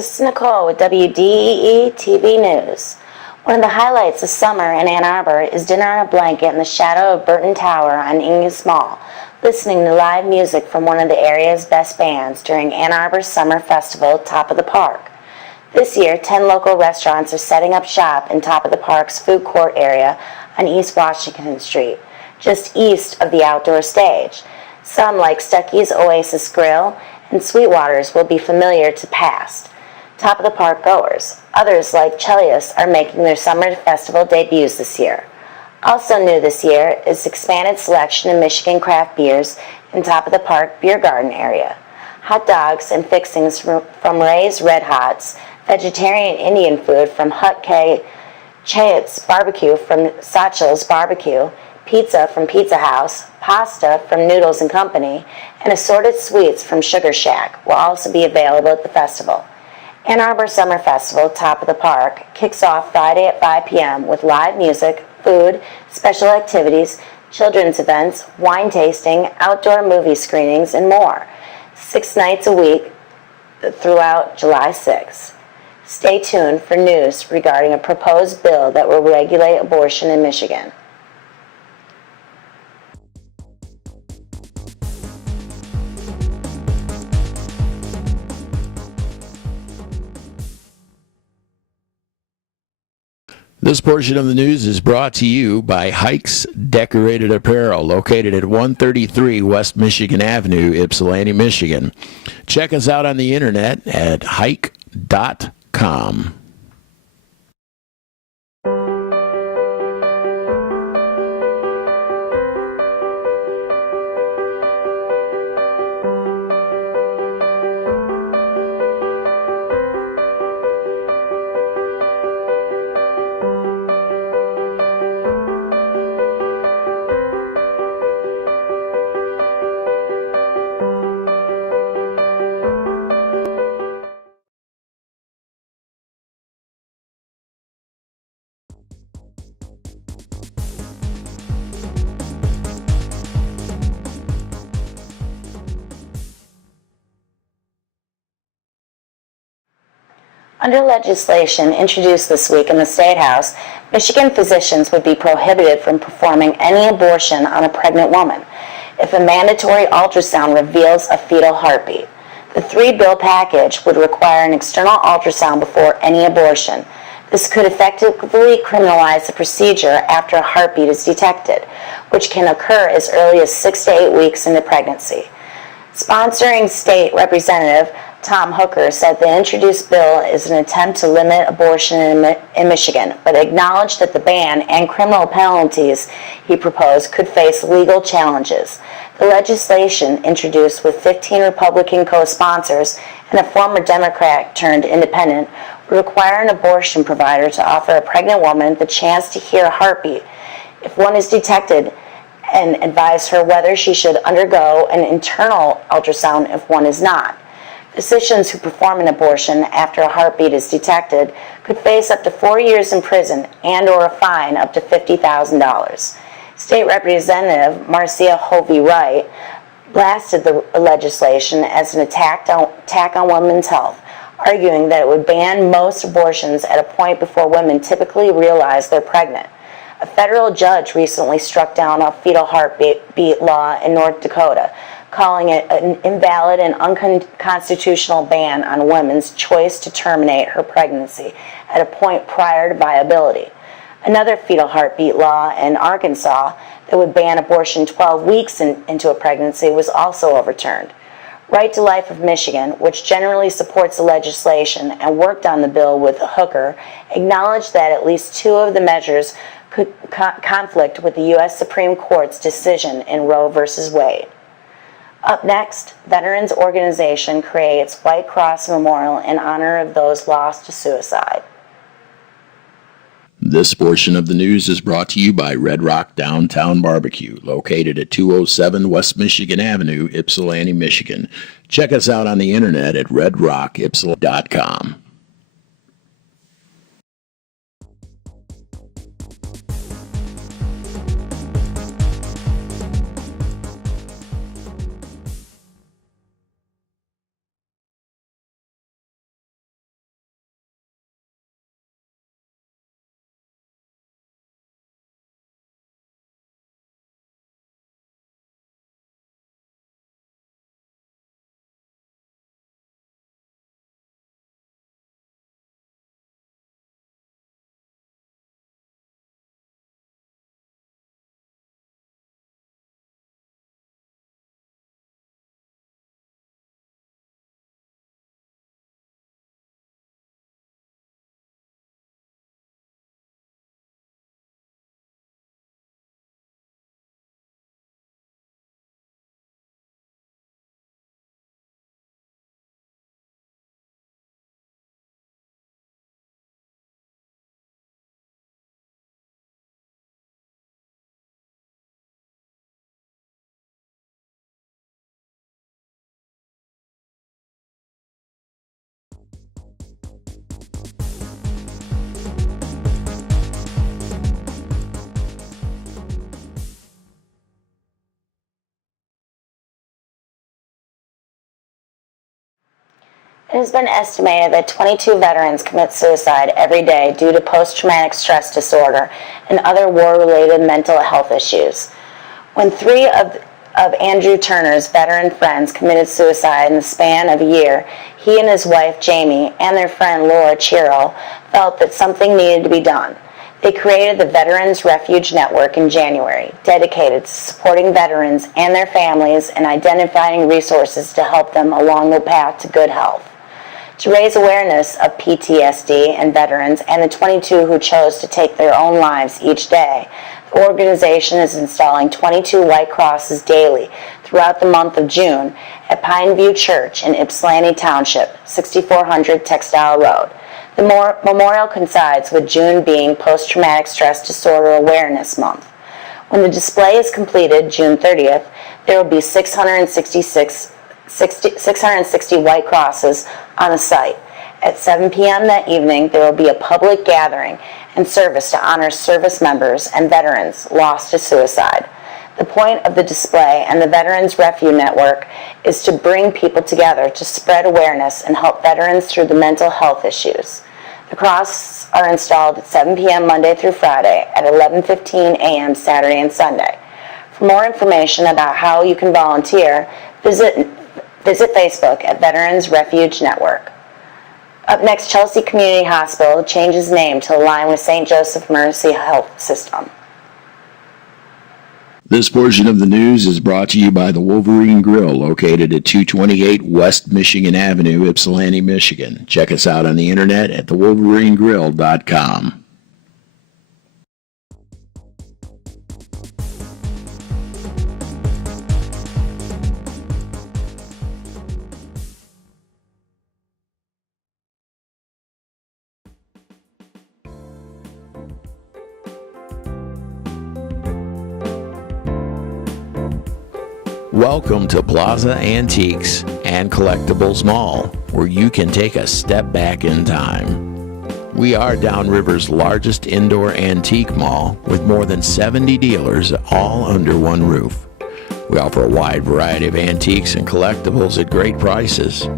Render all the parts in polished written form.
This is Nicole with WDEE TV News. One of the highlights of summer in Ann Arbor is dinner on a blanket in the shadow of Burton Tower on Ingus Mall, listening to live music from one of the area's best bands during Ann Arbor's Summer Festival, Top of the Park. This year, 10 local restaurants are setting up shop in Top of the Park's food court area on East Washington Street, just east of the outdoor stage. Some, like Stuckey's Oasis Grill and Sweetwater's, will be familiar to past Top of the Park goers. Others, like Chelius, are making their summer festival debuts this year. Also new this year is expanded selection of Michigan craft beers in Top of the Park Beer Garden area. Hot dogs and fixings from Ray's Red Hots, vegetarian Indian food from Hut K, Chayet's Barbecue from Satchel's Barbecue, pizza from Pizza House, pasta from Noodles and Company, and assorted sweets from Sugar Shack will also be available at the festival. Ann Arbor Summer Festival, Top of the Park, kicks off Friday at 5 p.m. with live music, food, special activities, children's events, wine tasting, outdoor movie screenings, and more, 6 nights a week throughout July 6th. Stay tuned for news regarding a proposed bill that will regulate abortion in Michigan. This portion of the news is brought to you by Hikes Decorated Apparel, located at 133 West Michigan Avenue, Ypsilanti, Michigan. Check us out on the internet at hike.com. Under legislation introduced this week in the State House, Michigan physicians would be prohibited from performing any abortion on a pregnant woman if a mandatory ultrasound reveals a fetal heartbeat. The 3-bill package would require an external ultrasound before any abortion. This could effectively criminalize the procedure after a heartbeat is detected, which can occur as early as 6 to 8 weeks into pregnancy. Sponsoring State Representative Tom Hooker said the introduced bill is an attempt to limit abortion in Michigan, but acknowledged that the ban and criminal penalties he proposed could face legal challenges. The legislation, introduced with 15 Republican co-sponsors and a former Democrat turned independent, would require an abortion provider to offer a pregnant woman the chance to hear a heartbeat if one is detected, and advise her whether she should undergo an internal ultrasound if one is not. Physicians who perform an abortion after a heartbeat is detected could face up to 4 years in prison and/or a fine up to $50,000. State Representative Marcia Hovey-Wright blasted the legislation as an attack on women's health, arguing that it would ban most abortions at a point before women typically realize they're pregnant. A federal judge recently struck down a fetal heartbeat law in North Dakota, calling it an invalid and unconstitutional ban on women's choice to terminate her pregnancy at a point prior to viability. Another fetal heartbeat law in Arkansas that would ban abortion 12 weeks into a pregnancy was also overturned. Right to Life of Michigan, which generally supports the legislation and worked on the bill with Hooker, acknowledged that at least 2 of the measures could conflict with the U.S. Supreme Court's decision in Roe v. Wade. Up next, Veterans Organization creates White Cross Memorial in honor of those lost to suicide. This portion of the news is brought to you by Red Rock Downtown Barbecue, located at 207 West Michigan Avenue, Ypsilanti, Michigan. Check us out on the internet at redrockypsilanti.com. It has been estimated that 22 veterans commit suicide every day due to post-traumatic stress disorder and other war-related mental health issues. When three of Andrew Turner's veteran friends committed suicide in the span of a year, he and his wife Jamie and their friend Laura Chiro felt that something needed to be done. They created the Veterans Refuge Network in January, dedicated to supporting veterans and their families and identifying resources to help them along the path to good health. To raise awareness of PTSD and veterans and the 22 who chose to take their own lives each day, the organization is installing 22 white crosses daily throughout the month of June at Pineview Church in Ypsilanti Township, 6400 Textile Road. The memorial coincides with June being Post-Traumatic Stress Disorder Awareness Month. When the display is completed, June 30th, there will be 660 white crosses on the site. At 7 p.m. that evening, there will be a public gathering and service to honor service members and veterans lost to suicide. The point of the display and the Veterans Refuge Network is to bring people together to spread awareness and help veterans through the mental health issues. The crosses are installed at 7 p.m. Monday through Friday at 11:15 a.m. Saturday and Sunday. For more information about how you can volunteer, visit Facebook at Veterans Refuge Network. Up next, Chelsea Community Hospital changes name to align with St. Joseph Mercy Health System. This portion of the news is brought to you by the Wolverine Grill, located at 228 West Michigan Avenue, Ypsilanti, Michigan. Check us out on the internet at thewolverinegrill.com. Welcome to Plaza Antiques and Collectibles Mall, where you can take a step back in time. We are Downriver's largest indoor antique mall with more than 70 dealers all under one roof. We offer a wide variety of antiques and collectibles at great prices.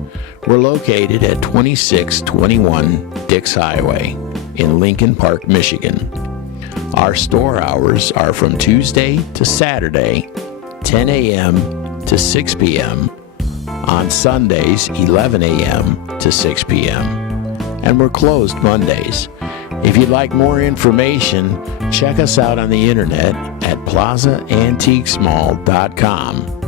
We're located at 2621 Dix Highway in Lincoln Park, Michigan. Our store hours are from Tuesday to Saturday, 10 a.m. to 6 p.m. On Sundays, 11 a.m. to 6 p.m. And we're closed Mondays. If you'd like more information, check us out on the internet at plazaantiquesmall.com.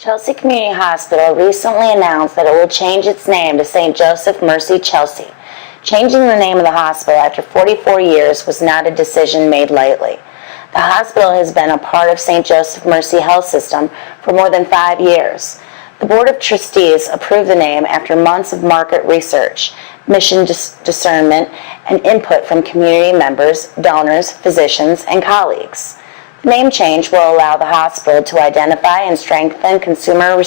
Chelsea Community Hospital recently announced that it will change its name to St. Joseph Mercy Chelsea. Changing the name of the hospital after 44 years was not a decision made lightly. The hospital has been a part of St. Joseph Mercy Health System for more than 5 years. The Board of Trustees approved the name after months of market research, mission discernment, and input from community members, donors, physicians, and colleagues. The name change will allow the hospital to identify and strengthen consumer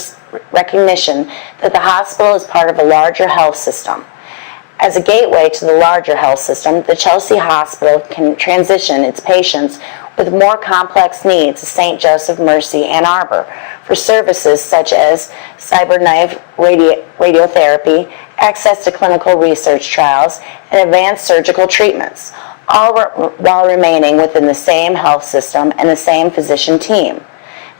recognition that the hospital is part of a larger health system. As a gateway to the larger health system, the Chelsea Hospital can transition its patients with more complex needs to St. Joseph Mercy Ann Arbor for services such as cyberknife radiotherapy, access to clinical research trials, and advanced surgical treatments, all while remaining within the same health system and the same physician team. In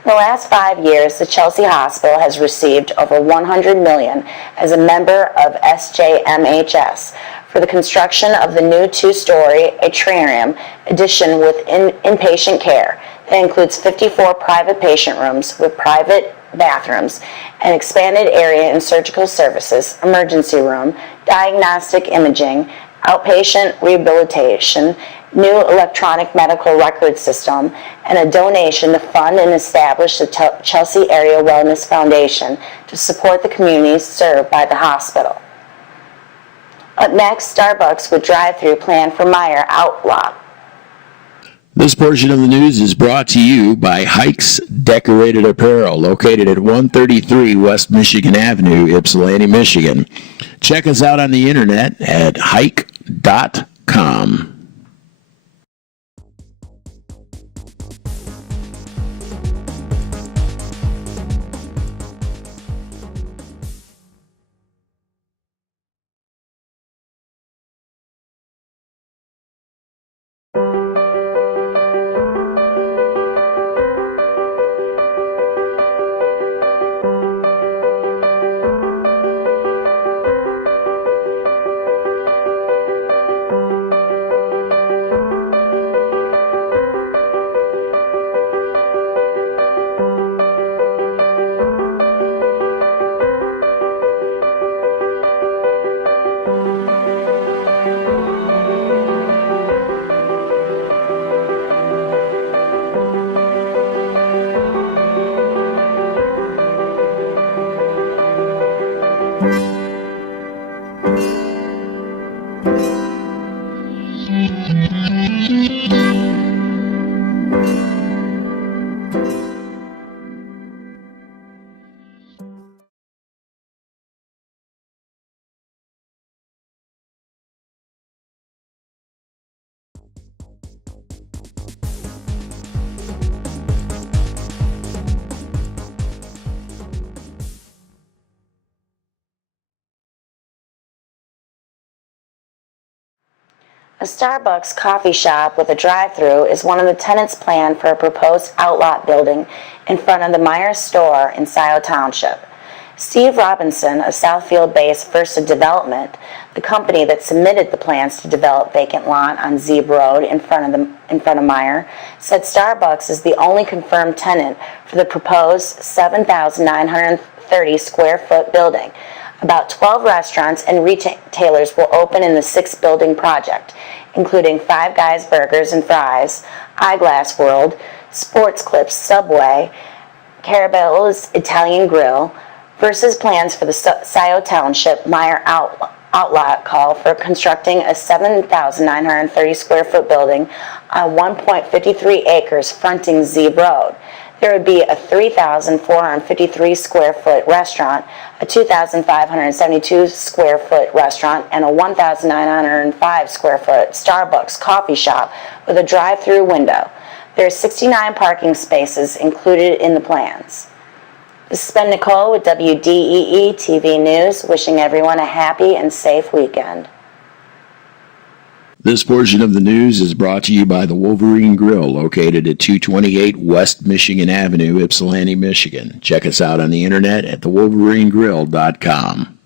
the last 5 years, the Chelsea Hospital has received over $100 million as a member of SJMHS for the construction of the new 2-story atrium addition with inpatient care that includes 54 private patient rooms with private bathrooms, an expanded area in surgical services, emergency room, diagnostic imaging, outpatient rehabilitation, new electronic medical record system, and a donation to fund and establish the Chelsea Area Wellness Foundation to support the communities served by the hospital. Up next, Starbucks with drive-through plan for Meijer Outlaw. This portion of the news is brought to you by Hikes Decorated Apparel, located at 133 West Michigan Avenue, Ypsilanti, Michigan. Check us out on the internet at hike.com. A Starbucks coffee shop with a drive-thru is one of the tenants planned for a proposed outlot building in front of the Meijer store in Scioto Township. Steve Robinson of Southfield-based Versa Development, the company that submitted the plans to develop vacant lot on Zeeb Road in front of Meijer, said Starbucks is the only confirmed tenant for the proposed 7,930 square foot building. About 12 restaurants and retailers will open in the 6-building project, including Five Guys Burgers and Fries, Eyeglass World, Sports Clips Subway, Carabella's Italian Grill. Versus plans for the Scioto Township Meijer outlot call for constructing a 7,930 square foot building on 1.53 acres fronting Zeeb Road. There would be a 3,453 square foot restaurant, a 2,572 square foot restaurant, and a 1,905 square foot Starbucks coffee shop with a drive-through window. There are 69 parking spaces included in the plans. This has been Nicole with WDEE TV News, wishing everyone a happy and safe weekend. This portion of the news is brought to you by the Wolverine Grill, located at 228 West Michigan Avenue, Ypsilanti, Michigan. Check us out on the internet at thewolverinegrill.com.